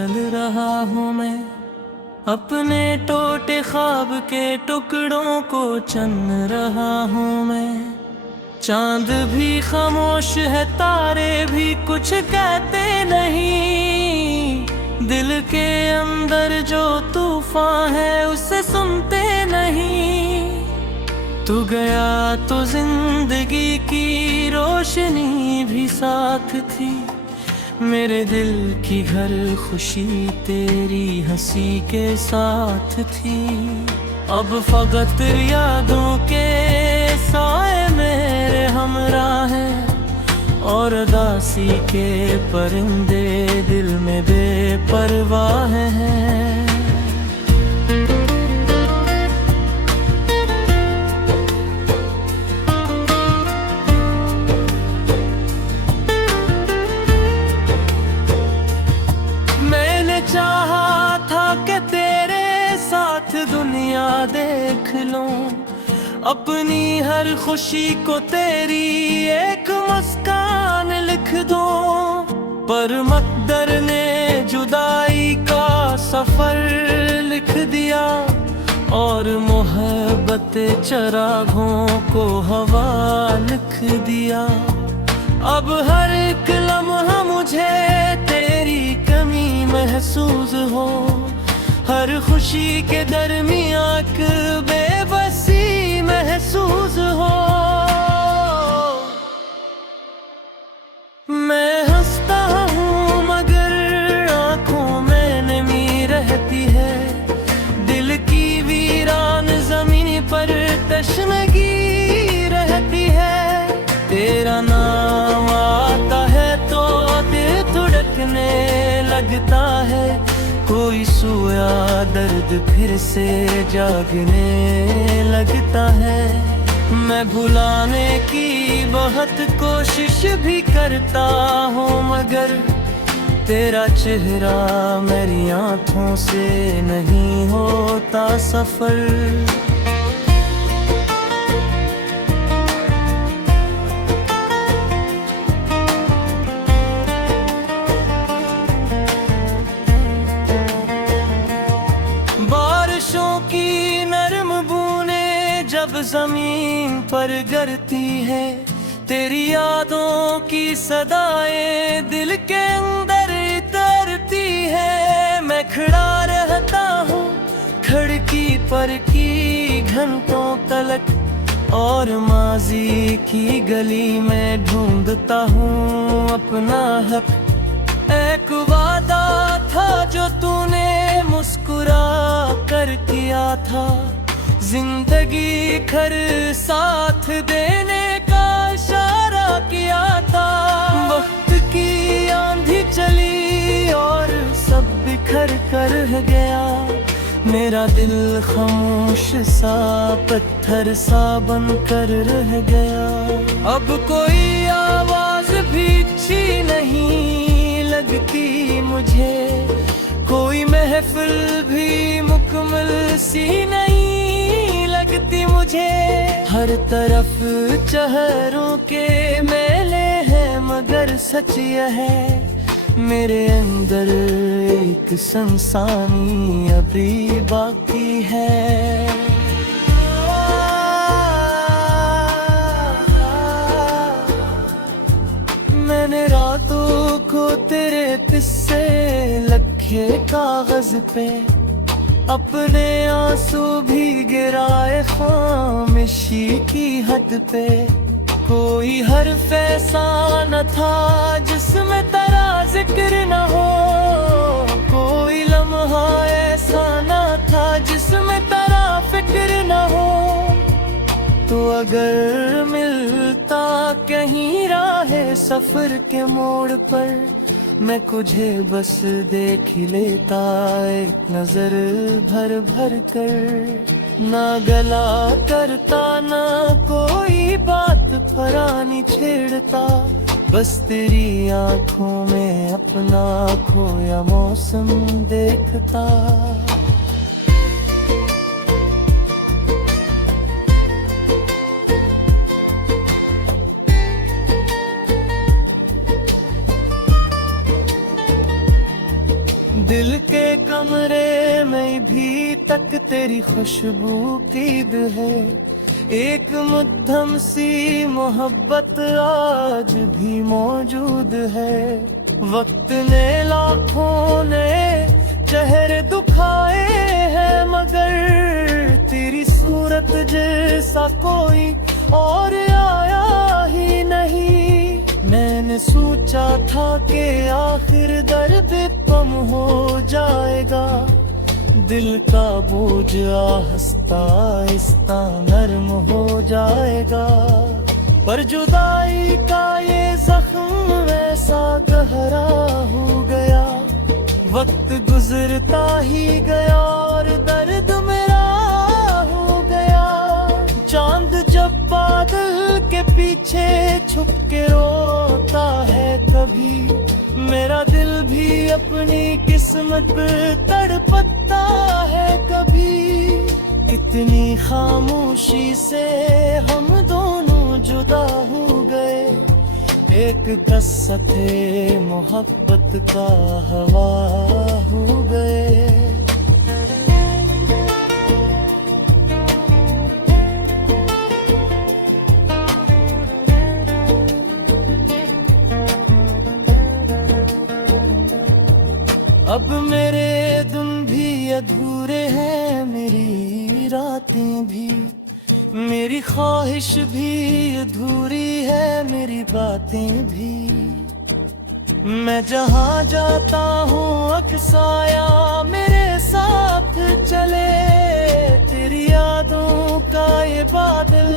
चल रहा हूँ मैं, अपने टोटे ख्वाब के टुकड़ों को चन रहा हूँ मैं। चांद भी खामोश है, तारे भी कुछ कहते नहीं, दिल के अंदर जो तूफान है उसे सुनते नहीं। तू गया तो जिंदगी की रोशनी भी साथ थी, मेरे दिल की हर खुशी तेरी हंसी के साथ थी। अब फकत यादों के साए मेरे हमराह हैं, और दासी के परिंदे दिल में बेपरवाह हैं। चाहा था कि तेरे साथ दुनिया देख लूं, अपनी हर खुशी को तेरी एक मुस्कान लिख दूं, पर मकदर ने जुदाई का सफर लिख दिया, और मोहब्बत चरागों को हवा लिख दिया। अब हर एक लम्हा मुझे तेरी कमी महसूस हो, हर खुशी के दरमियां एक बेबसी महसूस हो। मैं हंसता हूँ मगर आंखों में नमी रहती है, दिल की वीरान जमीन पर तशनगी रहती है। तेरा नाम आता है तो दिल धड़कने लगता है, कोई सोया दर्द फिर से जागने लगता है। मैं भुलाने की बहुत कोशिश भी करता हूँ, मगर तेरा चेहरा मेरी आँखों से नहीं होता सफर। की नरम बूंदें जब जमीन पर गिरती है, तेरी यादों की सदाएं दिल के अंदर उतरती है। मैं खड़ा रहता हूँ खिड़की पर की घंटों तलक, और माजी की गली में ढूंढता हूँ अपना हक। एक वादा था जो तूने मुस्कुरा कर किया था, जिंदगी खर साथ देने का इशारा किया था। वक्त की आंधी चली और सब बिखर कर रह गया, मेरा दिल खामोश सा पत्थर सा बन कर रह गया। अब कोई आवाज भी अच्छी नहीं लगती मुझे, कोई महफिल भी मुकम्मल सी नहीं लगती मुझे। हर तरफ चेहरों के मेले हैं, मगर सच यह है मेरे अंदर एक संसानी अभी बाकी है। मैंने रातों को तेरे किस्से लिखे कागज पे, अपने आंसू भी गिराए खामोशी की हद पे। कोई हर्फ ऐसा न था जिसमें तेरा जिक्र न हो, कोई लम्हा ऐसा न था जिसमें तेरा फिक्र न हो। तो अगर मिलता कहीं राहे सफर के मोड़ पर, मैं तुझे बस देख ही लेता एक नजर भर भर कर। ना गला करता ना कोई बात परानी छेड़ता, बस तेरी आंखों में अपना खोया मौसम देखता। दिल के कमरे में भी तक तेरी खुशबू कीद है। एक मुद्दम सी मोहब्बत आज भी मौजूद है। वक्त ने लाखों ने चेहरे दुखाए हैं, मगर तेरी सूरत जैसा कोई और आया ही नहीं। मैंने सोचा था कि आखिर दर्द कम हो जाएगा, दिल का बोझ आहिस्ता आहिस्ता नरम हो जाएगा। पर जुदाई का ये जख्म वैसा गहरा हो गया, वक्त गुजरता ही गया और दर्द मेरा हो गया। चांद जब बादल के पीछे छुप के रोता है कभी, मेरा दिल भी अपनी किस्मत तड़पता है कभी। इतनी खामोशी से हम दोनों जुदा हो गए, एक कसते मोहब्बत का हवा हो गए। अब मेरे दिन भी अधूरे हैं, मेरी रातें भी, मेरी ख्वाहिश भी अधूरी है, मेरी बातें भी। मैं जहाँ जाता हूँ अक्साया मेरे साथ चले, तेरी यादों का ये बादल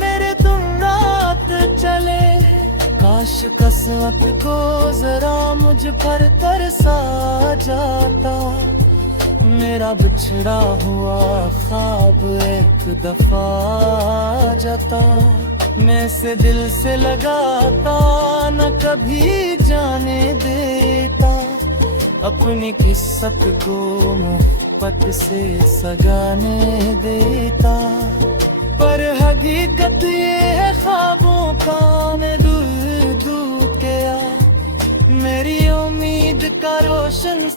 मेरे दिन रात चले। काश किस्मत को जरा मुझ पर तरसा जाता, मेरा बिछड़ा हुआ ख्वाब एक दफा जाता। मैं से दिल से लगाता न कभी जाने देता, अपनी किस्मत को मुहब्बत से सजाने देता। पर हकीकत ये है ख्वाबों का मैं दूर दूर गया, मेरी उम्मीद का रोशन।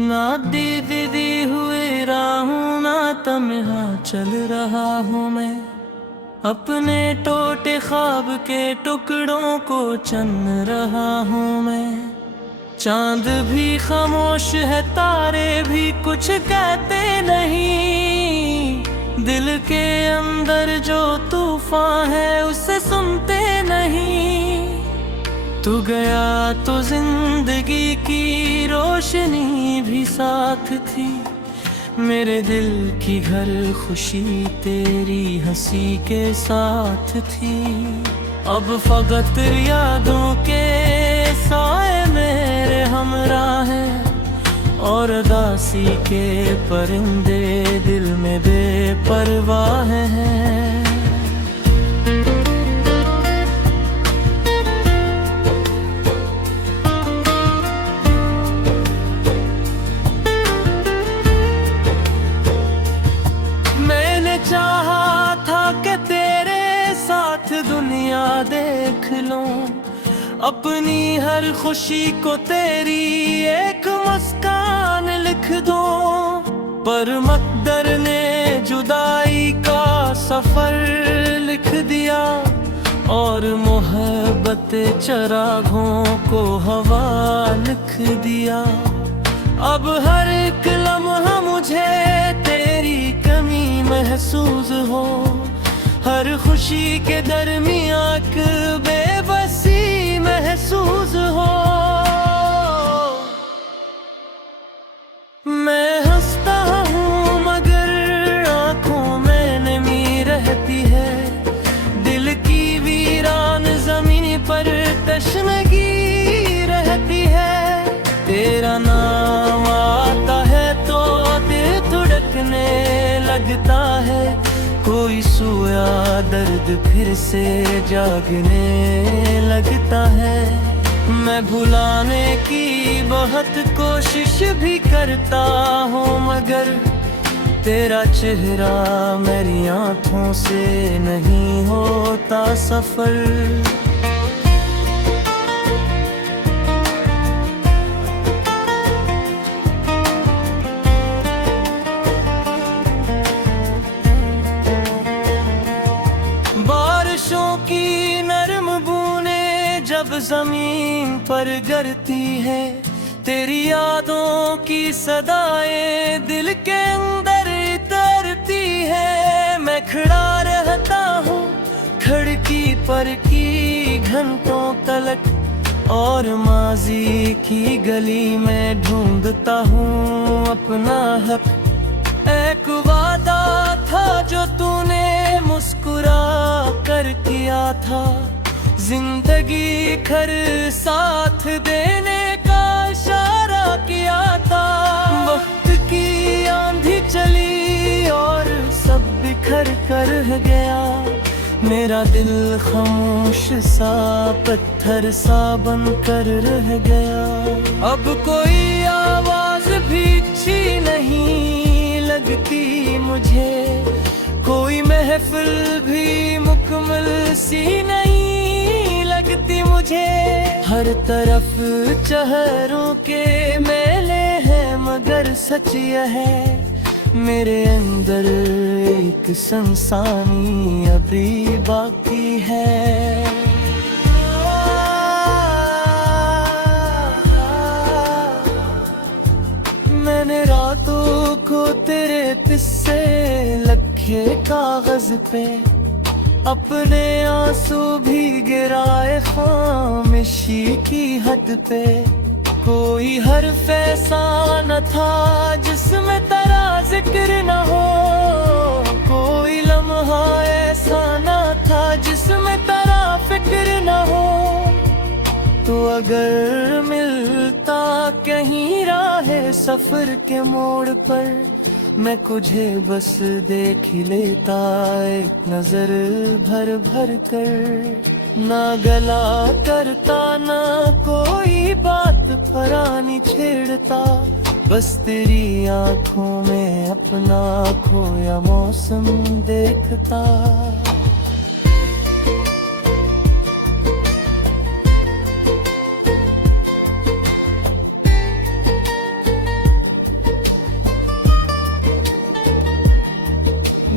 ना दीदी हुए राहूं ना तन्हा चल रहा हूँ मैं, अपने टोटे ख्वाब के टुकड़ों को चन रहा हूँ मैं। चांद भी खामोश है, तारे भी कुछ कहते नहीं, दिल के अंदर जो तूफान है उसे सुनते नहीं। तू गया तो जिंदगी की रोशनी भी साथ थी, मेरे दिल की घर खुशी तेरी हंसी के साथ थी। अब फकत यादों के साए मेरे हमराह हैं, और दासी के परिंदे दिल में बेपरवाह हैं। चाहा था कि तेरे साथ दुनिया देख लूं, अपनी हर खुशी को तेरी एक मुस्कान लिख दूं। पर मकदर ने जुदाई का सफर लिख दिया, और मोहब्बत चरागों को हवा लिख दिया। अब हर एक लम्हा मुझे तेरी कमी महसूस हो, हर खुशी के दरमियां एक बेबसी महसूस हो। मैं हंसता हूँ मगर आँखों में नमी रहती है, दिल की वीरान जमीन पर तशनगी रहती है। तेरा नाम आता है तो दिल धड़कने लगता लगता है, कोई सोया दर्द फिर से जागने लगता है। मैं भुलाने की बहुत कोशिश भी करता हूँ, मगर तेरा चेहरा मेरी आँखों से नहीं होता सफर। बारिशों की नरम बूंदें जब जमीन पर गिरती है, तेरी यादों की सदाएं दिल के अंदर उतरती है। मैं खड़ा रहता हूँ खिड़की पर की घंटों तलक, और माजी की गली में ढूंढता हूँ अपना हक। एक वादा था जो तूने मुस्कुरा कर किया था, जिंदगी खर साथ देने का इशारा किया था। वक्त की आंधी चली और सब बिखर कर रह गया, मेरा दिल खामोश सा पत्थर सा बन कर रह गया। अब कोई आवाज भी अच्छी नहीं लगती मुझे, कोई महफिल भी मुकम्मल सी नहीं लगती मुझे। हर तरफ चेहरों के मेले हैं, मगर सच यह है मेरे अंदर एक संसानी अभी बाकी है। मैंने रातों को तेरे किस्से लिखे कागज पे, अपने आंसू भी गिराए खामोशी की हद पे। कोई हर्फ ऐसा न था जिसमें तेरा जिक्र न हो, कोई लम्हा ऐसा न था जिसमें तेरा फिक्र न हो। तो अगर मिलता कहीं राहे सफर के मोड़ पर, मैं तुझे बस देख ही लेता एक नजर भर भर कर। ना गला करता ना कोई बात परानी छेड़ता, बस तेरी आंखों में अपना खोया मौसम देखता।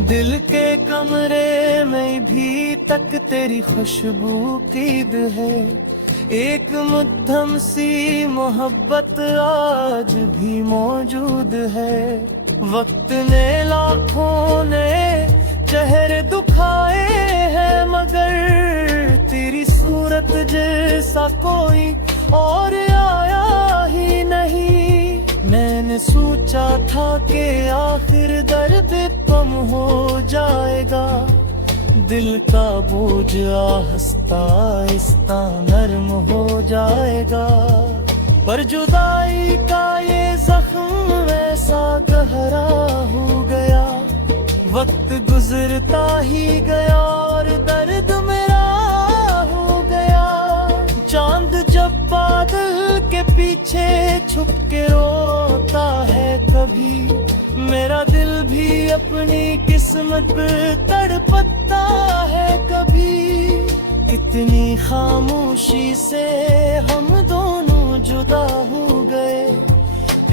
दिल के कमरे में भी तक तेरी खुशबू कीद है, एक मध्यम सी मोहब्बत आज भी मौजूद है। वक्त ने लाखों ने चेहरे दुखाए हैं, मगर तेरी सूरत जैसा कोई और आया ही नहीं। मैंने सोचा था कि आखिर दर्द कम हो जाएगा, दिल का बोझ आहिस्ता आहिस्ता नरम हो जाएगा। पर जुदाई का ये जख्म ऐसा गहरा हो गया, वक्त गुजरता ही गया और दर्द मेरा हो गया। चांद जब बादल के पीछे छुप के रोता है कभी, मेरा दिल भी अपनी किस्मत पे तड़पता है कभी। इतनी खामोशी से हम दोनों जुदा हो गए,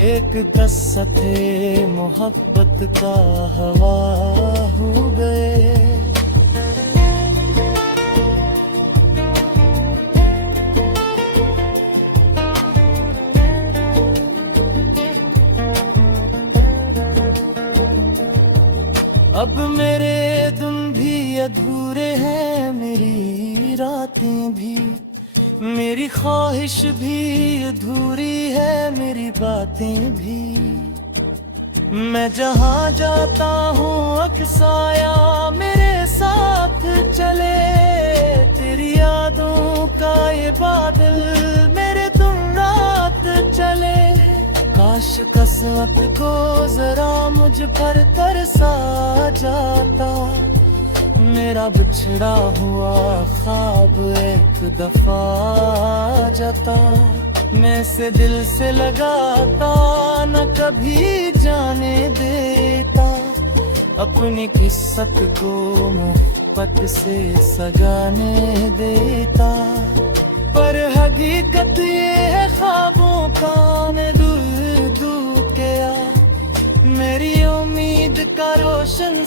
एक कसते मोहब्बत का हवा हो गए। अब मेरे दिन भी अधूरे हैं, मेरी रातें भी, मेरी ख्वाहिश भी अधूरी है, मेरी बातें भी। मैं जहाँ जाता हूँ अक्साया मेरे साथ चले, तेरी यादों का ये बादल मेरे दिन रात चले। काश किस्मत को जरा मुझ पर तरसा जाता, मेरा बिछड़ा हुआ ख्वाब एक दफा जाता, मैं से दिल से लगाता न कभी जाने देता, अपनी किस्मत को मोहब्बत से सगाने देता। पर हकीकत ये है ख्वाबों का मैं दूर दूर किया, मेरी उम्मीद का रोशन